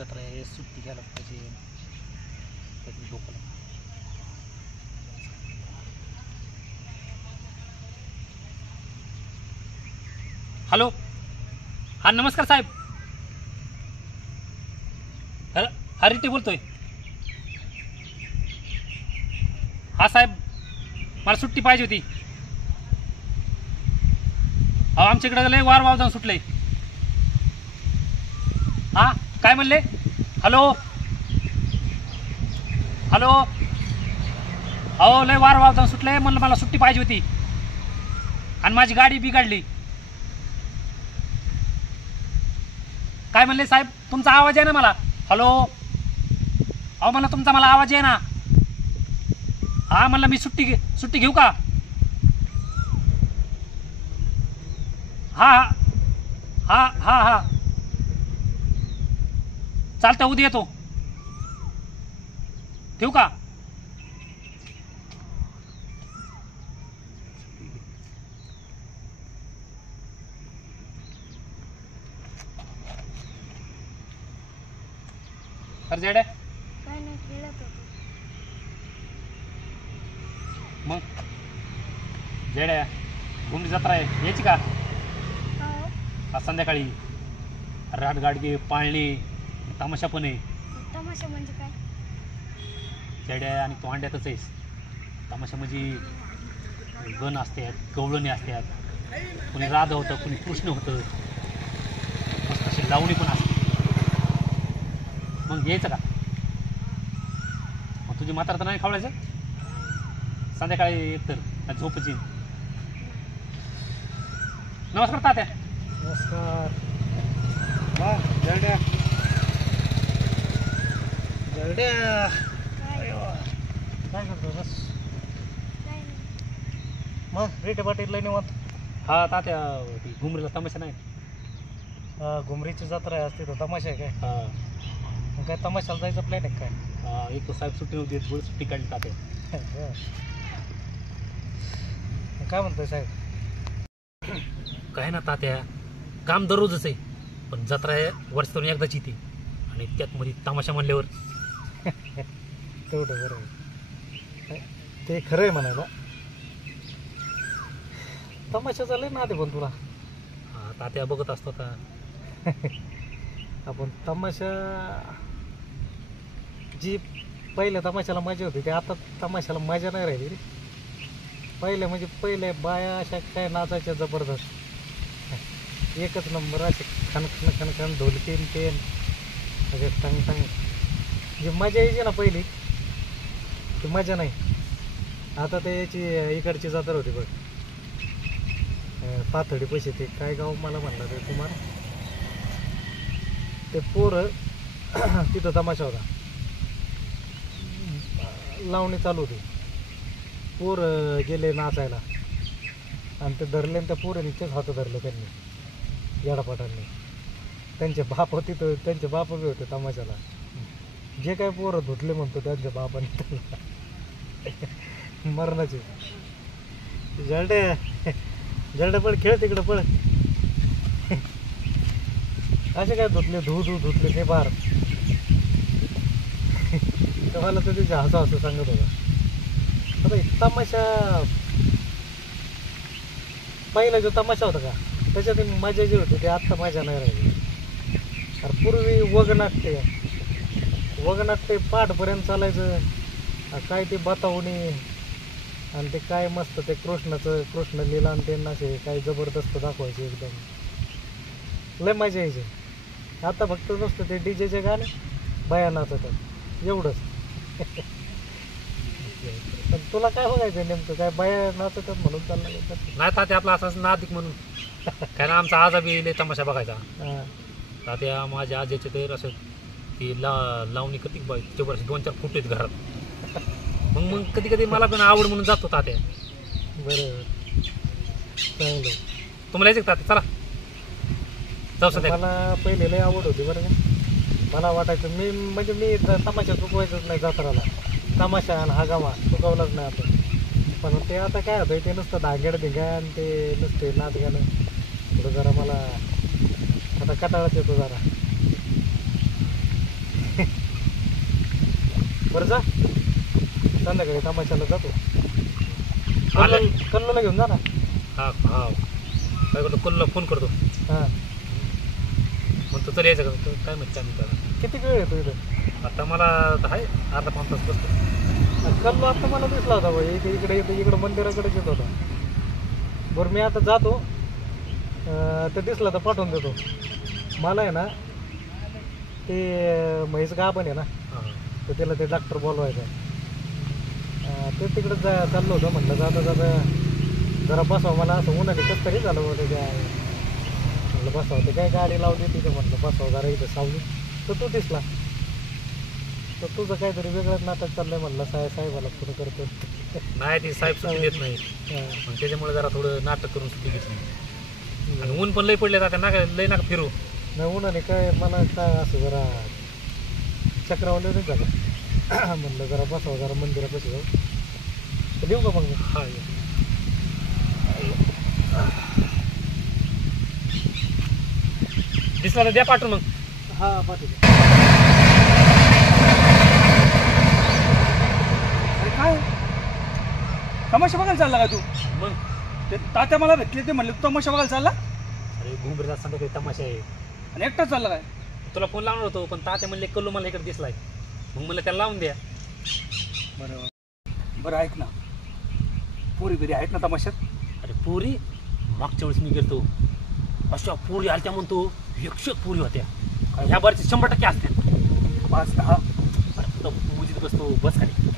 जत्रा आहे, सुट्टी घ्यायला पाहिजे. कधी डोकं लागतं. हॅलो, हा नमस्कार साहेब. हरिटे बोलतोय. हा साहेब, मला सुट्टी पाहिजे होती. अहो आमच्याकडे लय वार वावदान सुटलंय. हा काय म्हणले? हॅलो हॅलो, अहो लय वार वावदान सुटलंय, म्हणलं मला सुट्टी पाहिजे होती आणि माझी गाडी बिघडली. काय म्हणले साहेब? तुमचा आवाज आहे ना मला. हॅलो, अहो म्हणलं तुमचा मला आवाज आहे ना. हा म्हणलं मी सुट्टी घेऊ का? हा हा हा हा चालतं, उद्या येतो. ठेवू का? अरे जेड्या, काय नाही खेळत होतो. मग जेड्या घुमली जत्रा आहे, यायची का हो, आज संध्याकाळी? राट गाडगे पाळणे तमाशा पण आहे. तमाशा म्हणजे काय? जेड्या आणि तो अंड्यातच आहेस. तमाशा म्हणजे गण असतात, गवळणी असतात, कुणी राधा होतं, कुणी कृष्ण होतं, मस्त अशी लावणी पण असते. मग यायचं का? मग तुझी म्हातारा तर नाही खावडायचं? संध्याकाळी एक तर झोपची. नमस्कार तात्या. नमस्कार. वा जरड्या जरड्या, काय काय करतो? बस काय नाही. मग रेटे पाटील लय निवांत. हा तात्या, ती घुमरीला तमाशा नाही. घुमरीची जत्रा आहे, असते तर तमाशा आहे काय? हा मग काय तमाशाला जायचं प्लॅन आहे काय? एक तर साहेब सुट्टी नव्हती, थोडी सुट्टी काढली तात्या. बरं. मग काय म्हणतोय साहेब? काय ना तात्या, काम दररोजच आहे, पण जत्रा आहे वर्षातून एकदाच येते आणि त्यात मध्ये तमाशा म्हणल्यावर. तेवढं बरोबर, ते खरं आहे म्हणायला. तमाशा चालय ना ते पण तुला. हा तात्या बघत असतो का? आपण तमाशा जी पहिल्या तमाशाला मजा होती, ते आता तमाशाला मजा नाही राहिली रे. पहिले म्हणजे पहिले बाया अशा काय नाचायच्या जबरदस्त, एकच नंबर. असे खणखण खणखण ढोलकीन पेन म्हणजे टंग टंग, जी मजा यायची ना पहिली, ती मजा नाही आता. ते याची इकडची जत्रा होती बघ, पाथर्डी पैसे, ते काय गाव मला म्हणलं ते तुम्हाला, ते पोरं तिथं तमाशा होता, लावणी चालू होती, पोरं गेले नाचायला आणि ते धरले आणि त्या पोरांनी तेच हात धरले त्यांनी येडापाटांनी. त्यांचे बाप तिथं, त्यांचे बाप बी होते तमाशाला. जे काय पोरं धुतले म्हणतो त्यांच्या बापाने त्यांना मरणाचे. जरडे जरडे पळ, खेळ तिकडं पळ. असे काय धुतले, धुतले ते बार. मला तर तिच्या हसू सांगत होता. आता तमाशा पहिला जो तमाशा होता का, त्याच्यात मजा जी होती ती आत्ता मजा नाही राहिली. अरे पूर्वी वगनाट्य पाठपर्यंत चालायचं, काय ते बतावणी आणि ते काय मस्त ते कृष्ण लीला आणि ते असे काय जबरदस्त दाखवायचे, एकदम लय मजा यायची. आता फक्त नसतं ते डीजेचे गाणे, बाया नाचतात एवढंच. पण तुला काय बघायचं नेमकं, काय बाया नाचतात म्हणून चाललं नाही तात्या, आपला असाच नादिक म्हणून. काय ना आमचा आजा बी लय तमाशा बघायचा. हां. तात्या माझ्या आजीचे तर असं ती लावणी कधी बाई, त्याच्यावर 2-4 फुट आहेत घरात. मग कधी कधी मला पण आवड म्हणून जातो तात्या. बरोबर, चांगलं. तुम्हाला यायचं का तात्या? चला जाऊ सध्या. मला पहिले लय आवड होती बरं का. मला वाटायचं मी तमाशा चुकवायचंच नाही जत्राला. तमाशा आणि हा गावा चुकवलाच नाही आपण. पण ते आता काय होतं, ते नुसतं धांगड धिंगाण, ते नुसते नाच गाणं, थोडं जरा मला आता कटाळाच येतो जरा. बरं जा संध्याकाळी तमाशाला जातो. आले. कल्लोला घेऊन जा ना. हा हा काय करतो कोणाला फोन करतो हां म्हणतो चल यायचं का तू काय माहिती काय म्हणतो किती वेळ येतो इथं? आता मला आहे अर्धा 5 तास बसतो. कल्लो आता मला दिसला होता भाई इकडे येतो इकडं मंदिराकडेच येत होता. बरं मी आता जातो ते दिसलं तर पाठवून देतो. मला आहे ना ते म्हैस गाभण आहे ना हां तर त्याला ते डॉक्टर बोलवायचं आहे. ते तिकडं चाललो होतं म्हटलं जाता जाता जरा बसावं. मला असं उन्हाने कसं तरी झालं होतं त्या म्हटलं बसावं. ते काय गाडी लावली तिथं म्हटलं बसावं जरा इथं सावली तर तो दिसला. तर तुझं काहीतरी वेगळंच नाटक चाललंय म्हटलं साहेबाला फोन करतो. नाही ती साहेब सुट्टी देत नाही हां. मग त्याच्यामुळे जरा थोडं नाटक करून सुट्टी घेतली. आणि ऊन पण लई पडले आता नाका लई नाका फिरू. नाही उन्हाने काय मला काय असं जरा चक्रावलं नाही झालं. म्हणलं जरा बसावं जरा मंदिरापाशी जाऊ. तर देऊ का मग मी? हा दिसला तर द्या पाठवून मग. हां पाठवतो. अरे काय तमाशा बघायला चालला का तू? मग ते तात्या मला भेटले ते म्हणले तू तमाशा बघायला चालला अरे घुमरेचा संध्याकाळी तमाशा आहे. आणि एकटाच चालला काय? तुला फोन लावणार होतो पण तात्या म्हणले कल्लू मला इकडे दिसलाय मग मला त्याला लावून द्या. बरं बरं ऐक ना पोरी बिरी आहेत ना तमाशात? अरे पुरी मागच्या वेळेस मी गेलतो अशा पुरी आलत्या म्हणतो 100 पुरी होत्या. ह्या बारची 100% असत्या 5-10. अरे मुजीत बसतो बस खाली.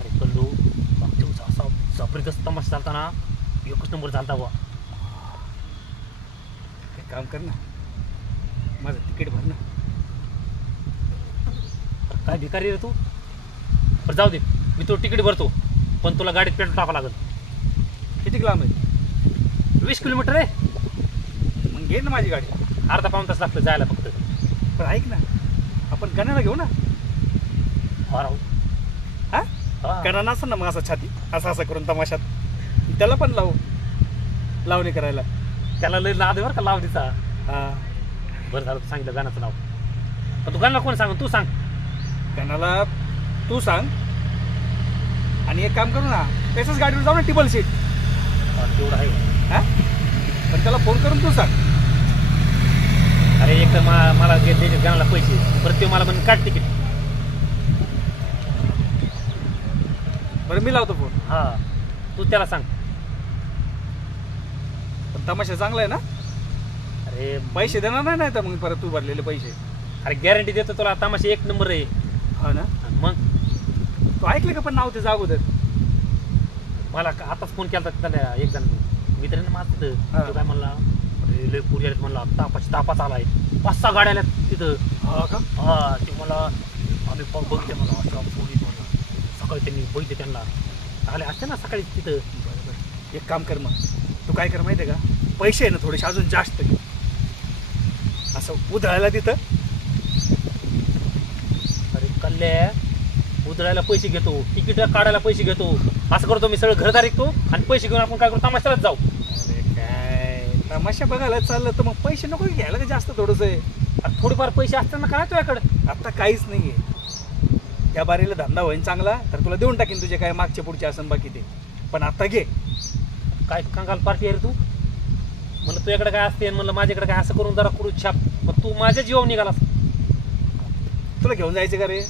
अरे कल्लू मागच्या वेळेस असा जबरदस्त तमाशा चालता ना 1 नंबर चालता बुवा. एक काम कर ना माझं तिकीट भर ना. अरे काय भिकारी रे तू. बरं जाऊ दे मी तो तिकीट भरतो पण तुला गाडीत पेट्रोल टाकावं लागेल. किती लांब आहे? 20 किलोमीटर आहे. मग घे ना माझी गाडी. अर्धा पाऊण तास लागतं जायला फक्त. पण ऐक ना आपण गण्याला घेऊ ना. हा राहू हा हा. गणा असं ना मग असं छाती असं असं करून तमाशात त्याला पण लावणी करायला. त्याला लय नाद आहे बरं का लावणीचा. हा बरं झालं तू सांगितलं गाण्याचं नाव. पण तू गाण्याला कोण सांग तू सांग. गणाला तू सांग आणि एक काम करू ना त्याच्याच गाडीवर जाऊ ना टेबल सीट. तेवढं आहे. हा पण त्याला फोन करून तू सांग. अरे एक तर मला द्यायचे गाण्याला पैसे परत ते मला म्हणून काढ तिकीट. बरं मी लावतो फोन. हा तू त्याला सांग. पण तमाशा चांगला आहे ना? अरे पैसे देणार नाही नाही तर मग परत तू भरलेले पैसे. अरे गॅरंटी देतो तुला तमाशा 1 नंबर आहे. हा ना आणि मग तू ऐकलं का पण नाव त्याचं अगोदर? मला आताच फोन केला होता त्याला एक जण मित्र ना माझं तिथं. हा. तो काय म्हणला अरे लय पुरी आलेत म्हणला तापाच आलाय 5-6 गाड्या आल्यात तिथं. हा का? हा ते मला आम्ही बघितले मला अशा पोरी म्हणला. सकाळी त्यांनी बघितले त्यांना आले असते ना सकाळी तिथं. बरोबर एक काम कर मग तू काय कर माहिती आहे का पैसे आहे ना थोडेसे अजून जास्त घे. असं उधळायला तिथं. अरे कल्ल्या उतरायला पैसे घेतो तिकीट काढायला पैसे घेतो असं करतो मी सगळं घरदार ऐकतो आणि पैसे घेऊन आपण काय करू तमाशालाच जाऊ. अरे काय तमाशा बघायला चाललं तर मग पैसे नको घ्यायला का जास्त थोडंसं आहे. अरे थोडीफार पैसे असतात ना काय तुझ्याकडे. आता काहीच नाही आहे. त्या बारीला धंदा होईन चांगला तर तुला देऊन टाकीन तुझे काय मागचे पुढचे असं बाकी ते. पण आता घे. काय कंगाल पार्टी आहे रे तू. म्हणलं तुझ्याकडे काय असते म्हणलं माझ्याकडे काय असं करून जरा करू छाप मग तू माझ्या जीवावर निघालास. तुला घेऊन जायचं का रे?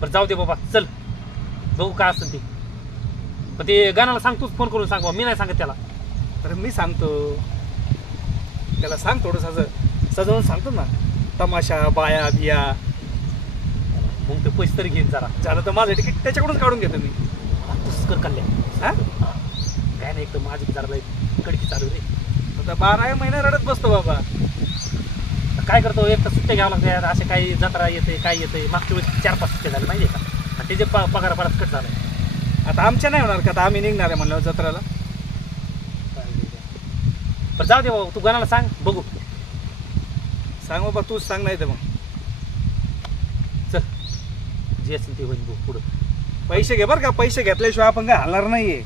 बरं जाऊ दे बाबा चल बघू काय असेल ते. पण ते गाण्याला सांग तूच फोन करून सांग मी नाही सांगत त्याला. तर मी सांगतो त्याला सांग थोडंसं असं सजवून सांगतो ना तमाशा बाया बिया. मग ते पैसे तरी घेईन जरा. झालं तर माझं तिकीट त्याच्याकडून काढून घेतो मी. तूच कर कल्ल्या. हा काय नाही एक तर माझी जरा कडकी चालू रे. आता 12 महिने रडत बसतो बाबा. काय करतो एक तर सुट्ट्या घ्यावं लागतात असे काही जत्रा येते काय येते. मागच्या वेळेस 4-5 सुट्ट्या झाल्या माहिती आहे का. आणि त्याचे पगार परत कट झाला. आता आमच्या नाही होणार का आता आम्ही निघणार आहे म्हणल्यावर जत्राला. बरं जाऊ दे बाबा तू गाण्याला सांग बघू. सांग बाबा तूच सांग नाही तर मग चल जे असेल ते होईल बघ पुढं. पैसे घे बरं का. पैसे घेतल्याशिवाय आपण काय हलणार नाहीये.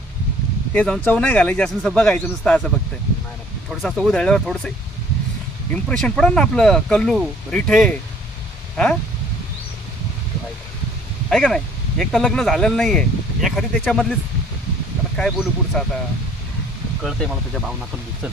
ते जाऊन चव नाही घालायची असं नुसतं बघायचं नुसतं असं फक्त. नाही थोडंसं असं उधळल्यावर थोडंसं इम्प्रेशन पडेल ना आपलं कल्लू रिठे. हा नाही आहे का नाही? एक तर लग्न झालेलं नाही आहे, एखादी त्याच्यामधलीच. आता काय बोलू पुढचं आता. कळतंय मला तुझ्या भावना, पण चल